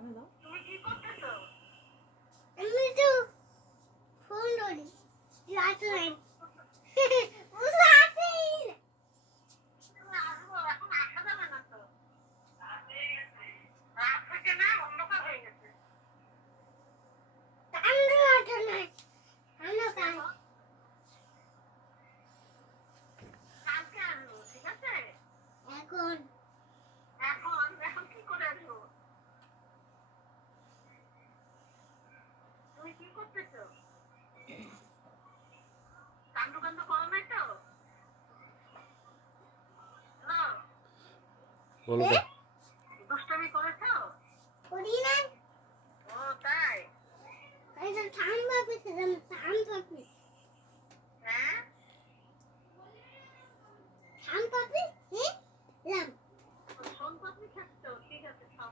কানে দাও। তুমি কি করতেছো? আমি তো ফোন ধরি রাত নাই বুঝা আছে তুমি আসবো, এখন আসা যাবে না তো। রাত থেকে না অন্ধকার হয়ে গেছে। আমরা রাত নাই আমরা কাল কালকে আসবো, ঠিক আছে? এখন এখন কি করে আসবো? তুমি কি করতেছো? কান্দ কান্দ করো নাই তো? হ্যালো, বলো তো। দুষ্টামি করেছো? করি না ও তাই? এই তো ঠান্ডা পেছিলাম ঠান্ডা পে হ্যাঁ? ঠান্ডা পে হ্যাঁ লাম সোন পাপড়ি খাচ্ছ? ঠিক আছে, খাও।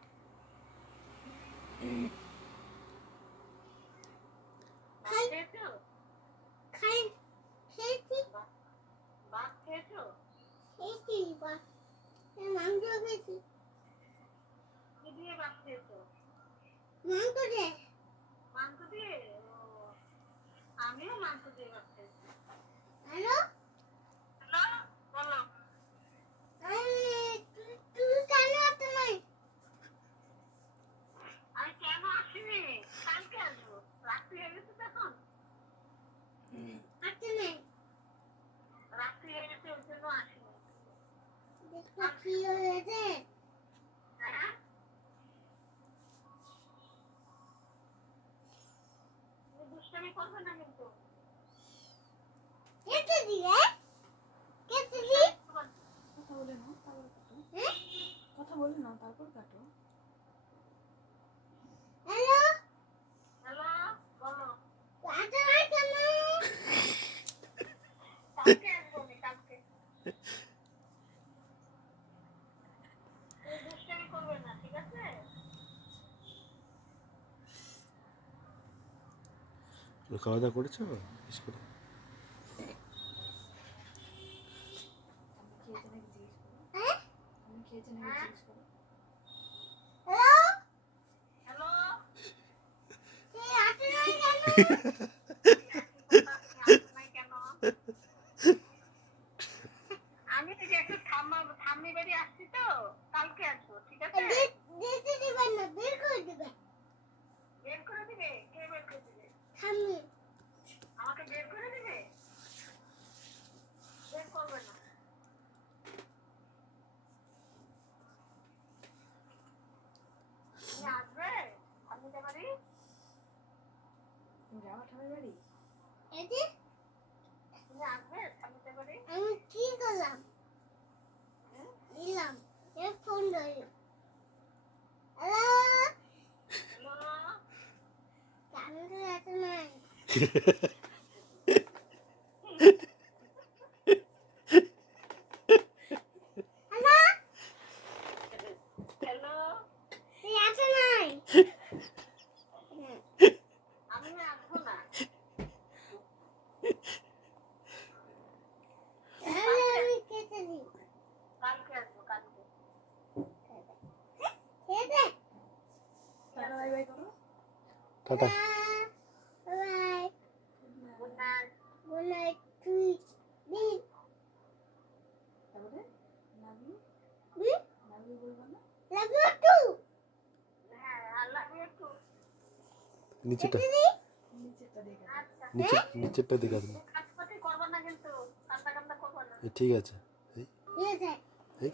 ভাত খেয়েছো? খাই খেয়েছি ভাত খেয়েছো? খেয়েছি বা মাংস খেয়েছি কি দিয়ে ভাত খেয়েছো? মাংস দে মাংস দিয়ে? ও, আমিও মাংস দিয়ে ভাত খেয়েছি। হ্যালো হ্যালো, বলো। তুই কেন আসতে নাই আমি কেন আসিনি? কালকে আসবো। রাত্রি হয়ে গেছে তো এখন। আসতে নাই রাত্রি হয়ে গেছে, ওই জন্য আসিনি। দেখো কি হয়েছে হ্যাঁ? তুমি দুষ্টামি করবে না কিন্তু। কেটে দিয়ে কেটে দি কথা বলে নাও, তারপর কাটো। হ্যাঁ কথা বলে নাও, তারপর কাটো। হ্যালো হ্যালো, বলো। আসতে নাই কেন কালকে আসবো আমি, কালকে। তুমি দুষ্টামি করবে না, ঠিক আছে? খাওয়া দাওয়া করেছো স্কুলে? আমি খেয়েছে নাকি জিজ্ঞেস করো। হ্যাঁ আমি খেয়েছে নাকি জিজ্ঞেস করো। হ্যালো হ্যালো, তুই আসতে নাই কেন আসো নাই কেন? আমি এই যে একটু ঠাম্মি বাড়ি আসছি তো, কালকে আসবো, ঠিক আছে? দিতে দিবেন না বের করে দিবেন বের করে দিবে? কে বের করে দিবে? থামি আমাকে বের করে দিবে? বের করবে না। তুমি আসবে ঠাম্মিদের বাড়ি? তুমি যাওয়া ঠামের বাড়ি? এদি তুমি আসবে ঠাম্মিদের বাড়ি? আমি কি করলাম হুম? নিলাম এর ফোন ধরি হ্যালো হ্যালো, আমি আসতে নাই হ্যালো হ্যালো, তুই আসতে নাই আমি আসবো না। তাহলে আমি কেটে দিই কালকে আসবো, কালকে। কেটে টাটা বাই বাই করো। Tata. Bye good night. Good night তুই দিন তারপরে লাভ ইউ বলবো না? লাভ ইউ টু হ্যাঁ, আল্লাহ একটু। নিচেটা নিচেরটা দেখে দাও। আচ্ছা, নিচেরটা দেখে দিন। কাজপাতি করবা না কিন্তু, কান্দা কান্দা করবা না। ঠিক আছে। ঠিক আছে এই